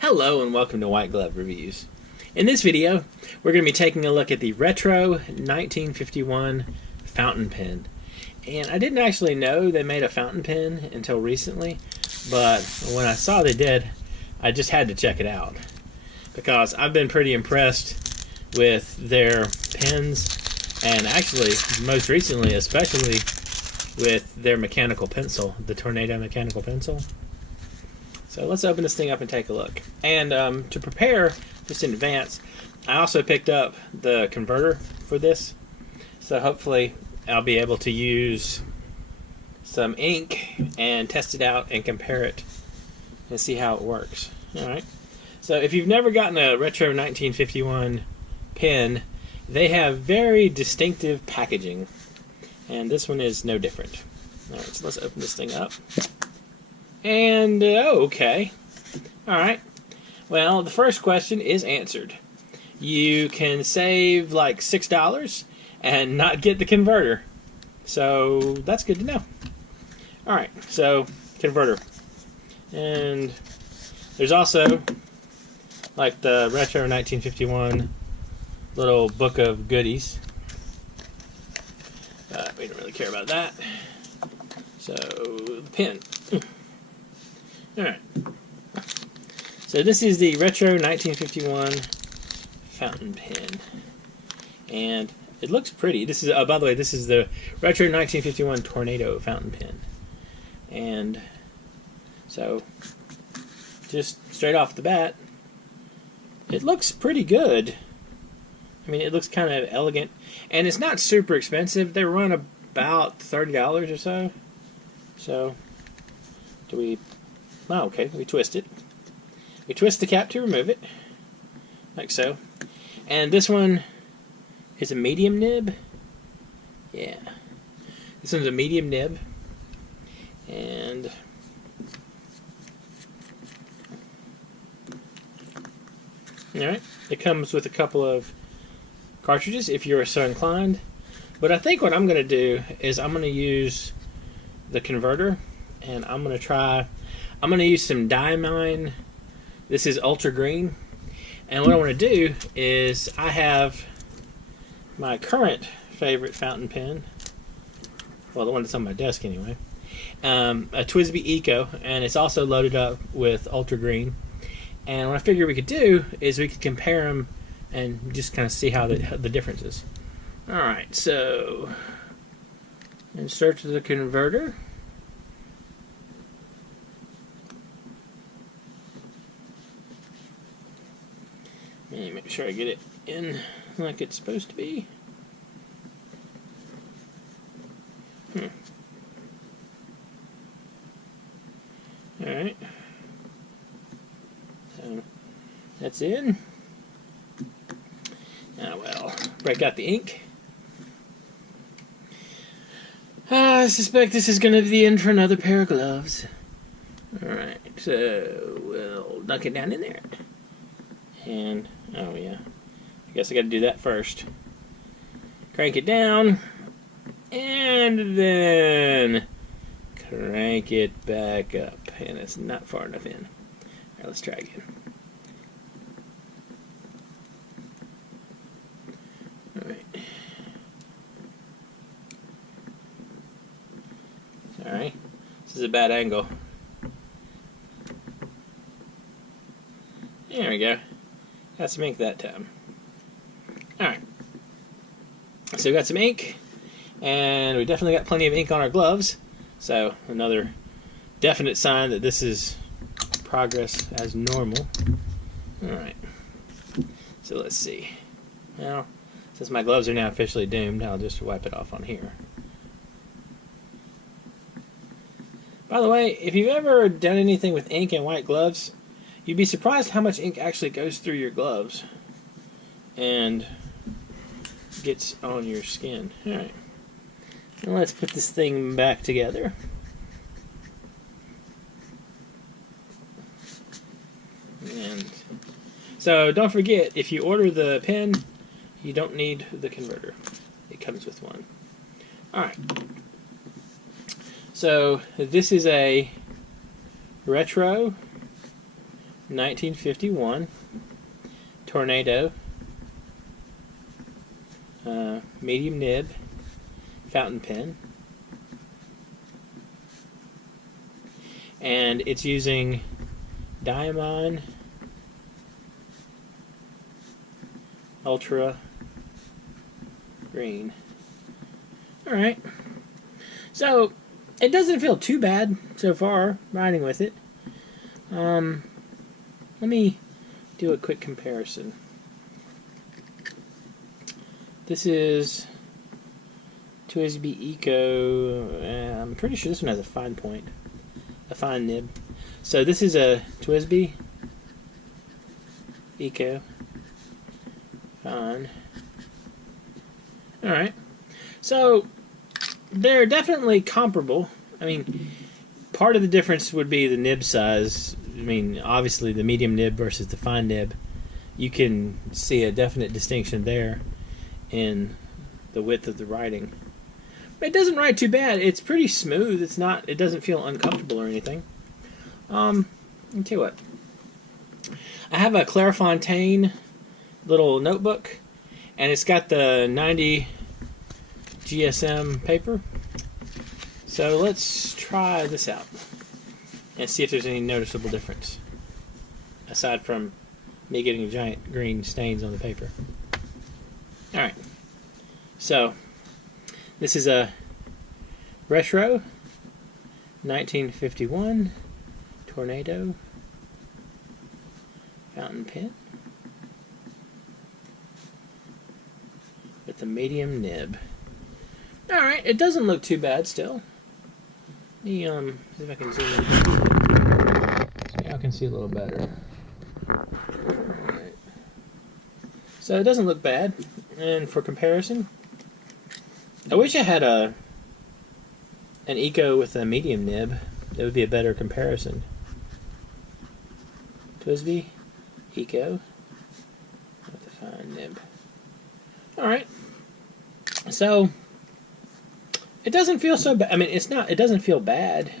Hello and welcome to White Glove Reviews. In this video, we're going to be taking a look at the retro 1951 fountain pen. And I didn't actually know they made a fountain pen until recently, but when I saw they did, I just had to check it out. Because I've been pretty impressed with their pens, and actually, most recently, especially with their mechanical pencil, the Tornado mechanical pencil. So let's open this thing up and take a look. And to prepare, just in advance, I also picked up the converter for this. So hopefully I'll be able to use some ink and test it out and compare it and see how it works. Alright. So if you've never gotten a retro 1951 pen, they have very distinctive packaging. And this one is no different. Alright, so let's open this thing up. And, okay. Alright. Well, the first question is answered. You can save like $6 and not get the converter. So, that's good to know. Alright, so, converter. And there's also, like, the retro 1951 little book of goodies. But we don't really care about that. So, the pen. Alright, so this is the retro 1951 fountain pen, and it looks pretty. This is, by the way, this is the retro 1951 Tornado fountain pen, and so just straight off the bat, it looks pretty good. I mean, it looks kind of elegant, and it's not super expensive. They run about $30 or so. So, do we? Oh, okay, we twist it. We twist the cap to remove it, like so. And this one is a medium nib. Yeah. This one's a medium nib. And alright, it comes with a couple of cartridges if you're so inclined. But I think what I'm going to do is I'm going to use the converter, and I'm going to use some Diamine. This is ultra green. And what I want to do is I have my current favorite fountain pen. Well, the one that's on my desk anyway. A TWSBI Eco, and it's also loaded up with ultra green. And what I figured we could do is we could compare them and just kind of see how the difference is. Alright, so insert the converter. Let me make sure I get it in like it's supposed to be. Alright. So, that's in. Now, well, break out the ink. I suspect this is going to be the end for another pair of gloves. Alright, so we'll dunk it down in there. And, oh yeah, I guess I got to do that first. Crank it down, and then crank it back up. And it's not far enough in. Alright, let's try again. Alright. Sorry, this is a bad angle. There we go. Got some ink that time. Alright. So we got some ink, and we definitely got plenty of ink on our gloves. So another definite sign that this is progress as normal. Alright. So let's see. Now, since my gloves are now officially doomed, I'll just wipe it off on here. By the way, if you've ever done anything with ink and white gloves, you'd be surprised how much ink actually goes through your gloves and gets on your skin. Alright. Now let's put this thing back together. And so don't forget, if you order the pen, you don't need the converter. It comes with one. Alright. So this is a retro 1951 Tornado medium nib fountain pen, and it's using Diamond Ultra Green. Alright, so it doesn't feel too bad so far riding with it. Let me do a quick comparison. This is TWSBI Eco. I'm pretty sure this one has a fine point, a fine nib. So this is a TWSBI Eco fine. Alright, so they're definitely comparable. I mean, part of the difference would be the nib size. I mean, obviously the medium nib versus the fine nib. You can see a definite distinction there in the width of the writing. But it doesn't write too bad. It's pretty smooth. It's not. It doesn't feel uncomfortable or anything. Let me tell you what. I have a Clairefontaine little notebook, and it's got the 90 GSM paper. So let's try this out and see if there's any noticeable difference, aside from me getting giant green stains on the paper. Alright, so this is a retro 1951 Tornado fountain pen with the medium nib. Alright, it doesn't look too bad still. Let me see if I can zoom in. So I can see a little better. Alright. So it doesn't look bad. And for comparison, I wish I had an Eco with a medium nib. That would be a better comparison. TWSBI Eco with a fine nib. Alright. So it doesn't feel so bad. I mean, it doesn't feel bad.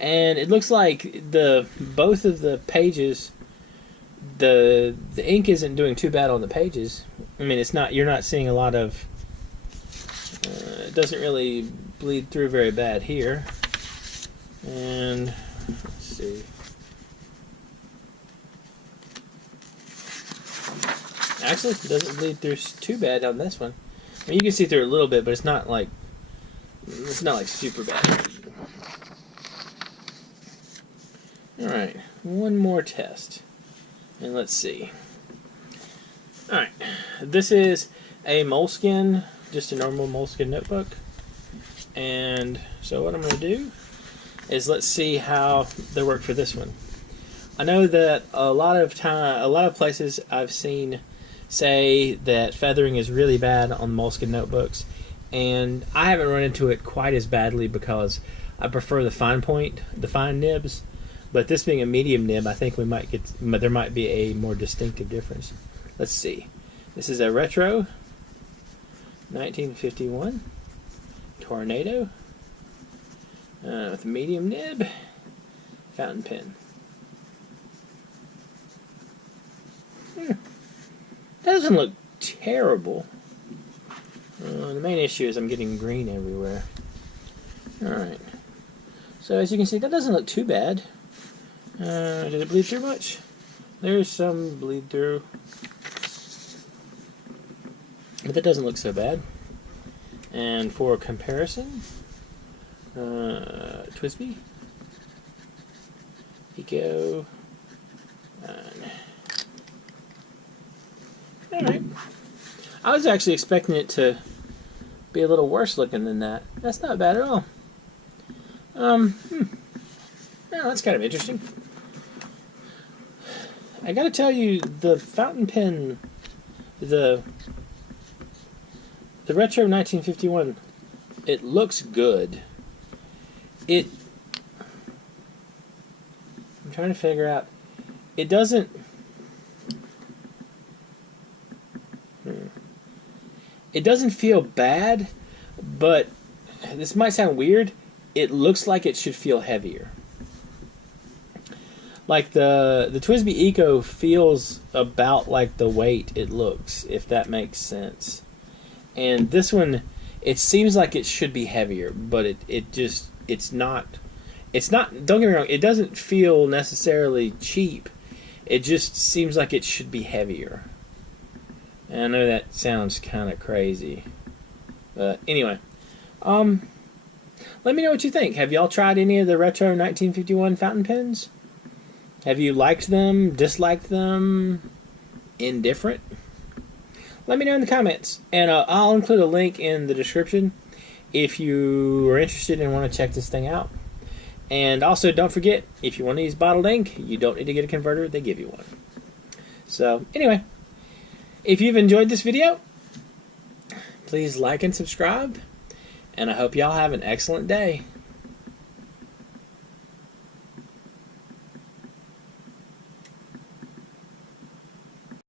And it looks like both of the pages, the ink isn't doing too bad on the pages. I mean, you're not seeing a lot of, it doesn't really bleed through very bad here. And let's see. Actually, it doesn't bleed through too bad on this one. I mean, you can see through a little bit, but it's not like super bad. Alright, one more test. And let's see. Alright, this is a Moleskine, just a normal Moleskine notebook. And so what I'm going to do is let's see how they work for this one. I know that a lot of places I've seen say that feathering is really bad on Moleskine notebooks, and I haven't run into it quite as badly because I prefer the fine nibs. But this being a medium nib, I think there might be a more distinctive difference. Let's see. This is a retro 1951 Tornado with a medium nib fountain pen. That doesn't look terrible. The main issue is I'm getting green everywhere. Alright. So as you can see, that doesn't look too bad. Did it bleed through much? There's some bleed through. But that doesn't look so bad. And for comparison, TWSBI Eco. Alright. I was actually expecting it to be a little worse looking than that. That's not bad at all. Oh, that's kind of interesting. I gotta tell you, the fountain pen, the retro 1951, it looks good. I'm trying to figure out, it doesn't feel bad, but this might sound weird, it looks like it should feel heavier. Like the TWSBI Eco feels about like the weight it looks, if that makes sense. And this one, it seems like it should be heavier, but it's not. It's not. Don't get me wrong. It doesn't feel necessarily cheap. It just seems like it should be heavier. And I know that sounds kind of crazy, but anyway, let me know what you think. Have y'all tried any of the retro 1951 fountain pens? Have you liked them, disliked them, indifferent? Let me know in the comments, and I'll include a link in the description if you are interested and want to check this thing out. And also, don't forget, if you want to use bottled ink, you don't need to get a converter. They give you one. So, anyway, if you've enjoyed this video, please like and subscribe, and I hope y'all have an excellent day.